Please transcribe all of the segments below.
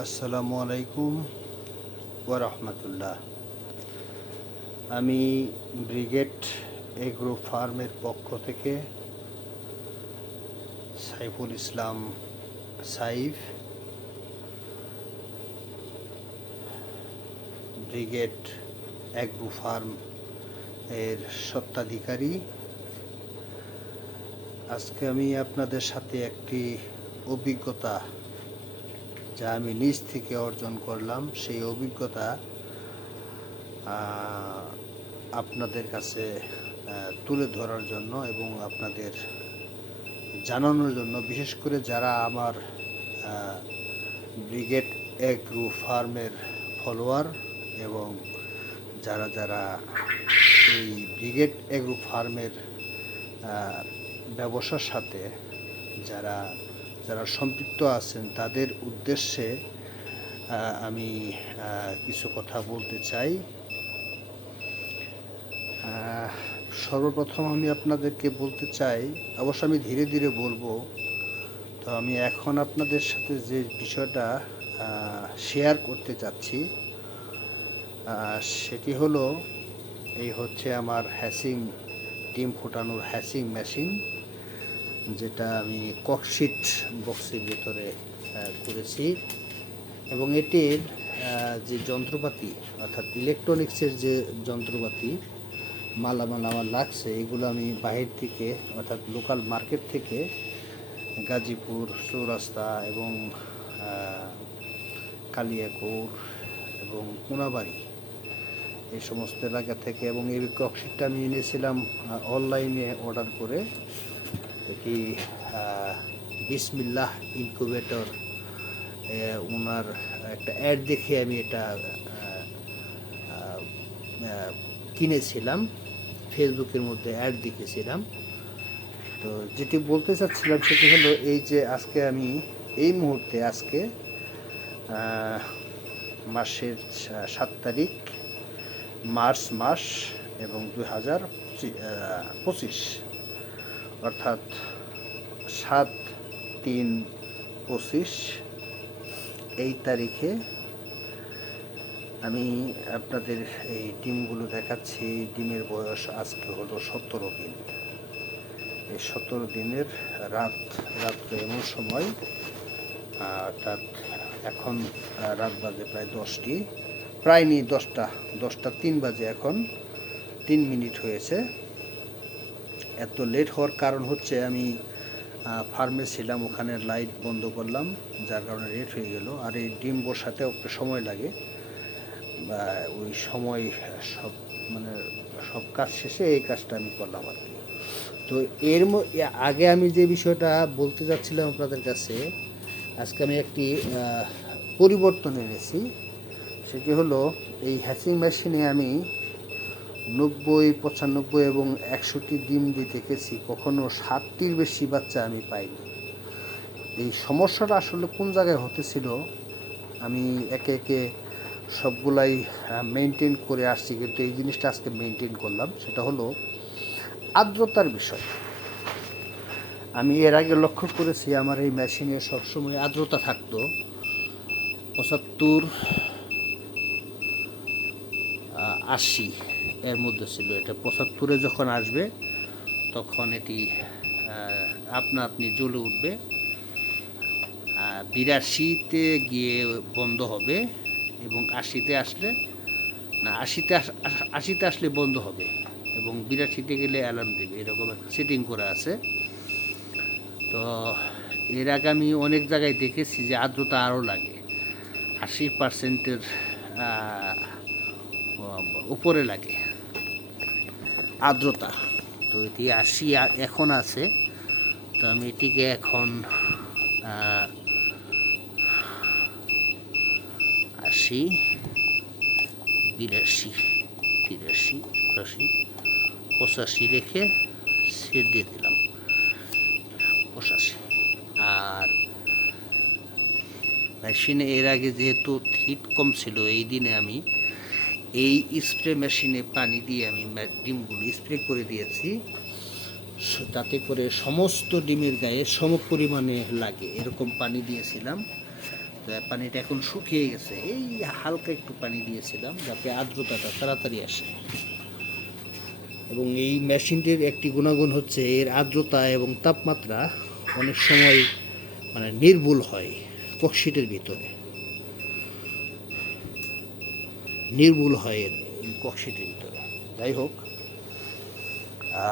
আসসালামু আলাইকুম ওয়া রাহমাতুল্লাহ। আমি ব্রিগেড এগ্রো ফার্মের পক্ষ থেকে Saiful Islam Saif, brigade agro farm এর স্বত্বাধিকারী। আজকে আমি আপনাদের সাথে একটি অভিজ্ঞতা যা আমি নিজ থেকে অর্জন করলাম, সেই অভিজ্ঞতা আপনাদের কাছে তুলে ধরার জন্য এবং আপনাদের জানানোর জন্য, বিশেষ করে যারা আমার ব্রিগেড এগ্রো ফার্মের ফলোয়ার এবং যারা যারা এই ব্রিগেড এগ্রো ফার্মের ব্যবসার সাথে যারা যারা সম্পৃক্ত আছেন, তাদের উদ্দেশ্যে আমি কিছু কথা বলতে চাই। সর্বপ্রথম আমি আপনাদেরকে বলতে চাই, অবশ্য আমি ধীরে ধীরে বলবো। তো আমি এখন আপনাদের সাথে যে বিষয়টা শেয়ার করতে চাচ্ছি সেটি হলো, এই হচ্ছে আমার হ্যাচিং, ডিম ফোটানোর হ্যাচিং মেশিন, যেটা আমি ককশিট বক্সের ভিতরে করেছি। এবং এটির যে যন্ত্রপাতি, অর্থাৎ ইলেকট্রনিক্সের যে যন্ত্রপাতি মালামাল আমার লাগছে, এগুলো আমি বাহির থেকে, অর্থাৎ লোকাল মার্কেট থেকে, গাজীপুর চৌরাস্তা এবং কালিয়াকৈর এবং কোনাবাড়ি, এই সমস্ত এলাকা থেকে, এবং এই ককশিটটা আমি এনেছিলাম অনলাইনে অর্ডার করে। এটি বিসমিল্লাহ ইনকিউবেটর, ওনার একটা অ্যাড দেখে আমি এটা কিনেছিলাম, ফেসবুকের মধ্যে অ্যাড দেখেছিলাম। তো যেটি বলতে চাচ্ছিলাম সেটি হলো, এই যে আজকে আমি এই মুহূর্তে, আজকে মাসের 7 তারিখ, মার্চ মাস এবং 2025, অর্থাৎ 7/3/25 এই তারিখে আমি আপনাদের এই ডিমগুলো দেখাচ্ছি। ডিমের বয়স আজকে হলো 17 দিন। এই 17 দিনের রাত্রে এমন সময়, অর্থাৎ এখন রাত বাজে প্রায় 10টি, প্রায় নেই 10টা 3 বাজে, এখন 3 মিনিট হয়েছে। এত লেট হওয়ার কারণ হচ্ছে, আমি ফার্মে ছিলাম, ওখানে লাইট বন্ধ করলাম, যার কারণে লেট হয়ে গেল। আর এই ডিম বসাতেও একটা সময় লাগে, বা ওই সময় সব কাজ শেষে এই কাজটা আমি করলাম আর কি। তো এর আগে আমি যে বিষয়টা বলতে যাচ্ছিলাম আপনাদের কাছে, আজকে আমি একটি পরিবর্তন এনেছি। সেটি হলো, এই হ্যাচিং মেশিনে আমি 90, 95 এবং 100টি ডিম দিতে গেছি, কখনো 60টির বেশি বাচ্চা আমি পাইনি। এই সমস্যাটা আসলে কোন জায়গায় হতেছিল, আমি একে একে সবগুলাই মেনটেন করে আসছি, কিন্তু এই জিনিসটা আজকে মেনটেন করলাম। সেটা হলো আর্দ্রতার বিষয়। আমি এর আগে লক্ষ্য করেছি, আমার এই মেশিনে সবসময় আর্দ্রতা থাকতো 75, 80 এর মধ্যে ছিল। এটা 75-এ যখন আসবে তখন এটি আপনা আপনি জ্বলে উঠবে, 82-তে গিয়ে বন্ধ হবে, এবং 80-তে আসলে, না 80-তে আসলে বন্ধ হবে, এবং 82-তে গেলে অ্যালার্ম দেবে। এরকম একটা সেটিং করা আছে। তো এর আগে আমি অনেক জায়গায় দেখেছি যে আর্দ্রতা আরও লাগে, 80%-এর উপরে লাগে আর্দ্রতা। তো এটি 80 এখন আছে। তো আমি এটিকে এখন 80, 82, 83, 84, 85 রেখে সেট দিয়ে দিলাম 85। আর মেশিনে এর আগে যেহেতু হিট কম ছিল, এই দিনে আমি এই স্প্রে মেশিনে পানি দিয়ে আমি ডিমগুলো স্প্রে করে দিয়েছি, যাতে করে সমস্ত ডিমের গায়ে সম পরিমাণে লাগে, এরকম পানি দিয়েছিলাম। পানিটা এখন শুকিয়ে গেছে, এই হালকা একটু পানি দিয়েছিলাম যাতে আর্দ্রতাটা তাড়াতাড়ি আসে। এবং এই মেশিনটির একটি গুণাগুণ হচ্ছে এর আর্দ্রতা এবং তাপমাত্রা অনেক সময় মানে নির্ভুল হয় ককশিটের ভিতরে, নির্ভুল হয় এর ককশিটের ভিতরে। যাই হোক,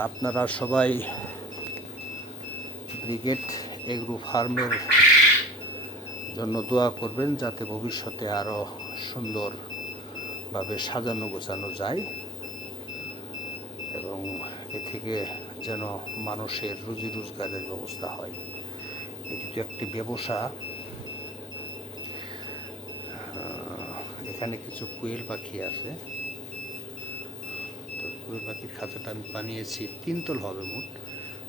আপনারা সবাই ব্রিগেড এগ্রো ফার্মের জন্য দোয়া করবেন যাতে ভবিষ্যতে আরও সুন্দরভাবে সাজানো গোছানো যায় এবং এ থেকে যেন মানুষের রুজি রোজগারের ব্যবস্থা হয়। এটি তো একটি ব্যবসা। এখানে কিছু কোয়েল পাখি আছে, তো কোয়েল পাখির খাঁচাটা আমি বানিয়েছি 3 তল হবে মোট,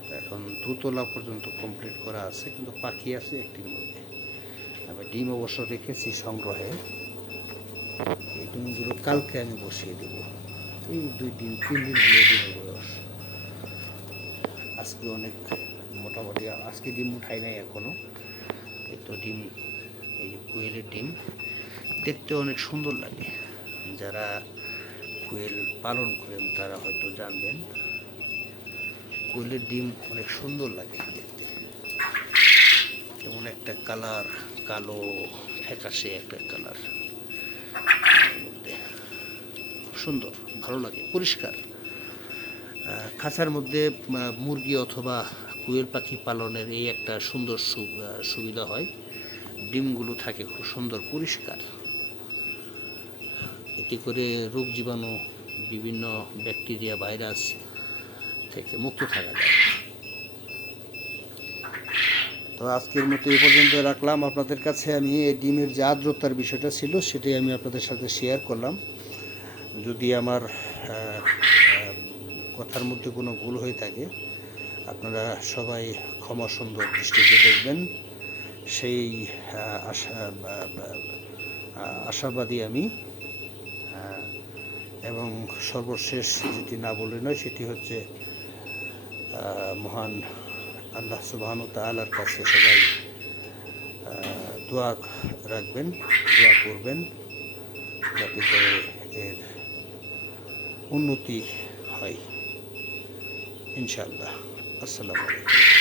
তো এখন 2 তলা পর্যন্ত কমপ্লিট করা আছে, কিন্তু পাখি আছে একটির মধ্যে। আমি ডিম অবশ্য রেখেছি সংগ্রহে, এই ডিমগুলো কালকে আমি বসিয়ে দেব। এই 2 দিন 3 দিন হলো ডিমের বয়স। আজকে অনেক মোটামুটি, আজকে ডিম উঠাই নাই এখনো। এই তো ডিম, এই কোয়েলের ডিম দেখতে অনেক সুন্দর লাগে। যারা কোয়েল পালন করেন তারা হয়তো জানবেন, কোয়েলের ডিম অনেক সুন্দর লাগে দেখতে। যেমন একটা কালার, কালো ফ্যাকাশে একটা কালার, সুন্দর, ভালো লাগে, পরিষ্কার। খাঁচার মধ্যে মুরগি অথবা কোয়েল পাখি পালনের এই একটা সুন্দর সুবিধা হয়, ডিমগুলো থাকে খুব সুন্দর পরিষ্কার। এতে করে রোগ জীবাণু, বিভিন্ন ব্যাকটেরিয়া, ভাইরাস থেকে মুক্ত থাকা যায়। তো আজকের মতো এই পর্যন্ত রাখলাম। আপনাদের কাছে আমি এই ডিমের যে আর্দ্রতার বিষয়টা ছিল সেটাই আমি আপনাদের সাথে শেয়ার করলাম। যদি আমার কথার মধ্যে কোনো ভুল হয়ে থাকে আপনারা সবাই ক্ষমা সুন্দর দৃষ্টিতে দেখবেন, সেই আশাবাদী আমি। এবং সর্বশেষ যেটি না বলে নয়, সেটি হচ্ছে মহান আল্লাহ সুবহানাহু ওয়া তাআলার কাছে সবাই দোয়া রাখবেন, দোয়া করবেন যাতে করে এর উন্নতি হয় ইনশাআল্লাহ। আসসালামু আলাইকুম।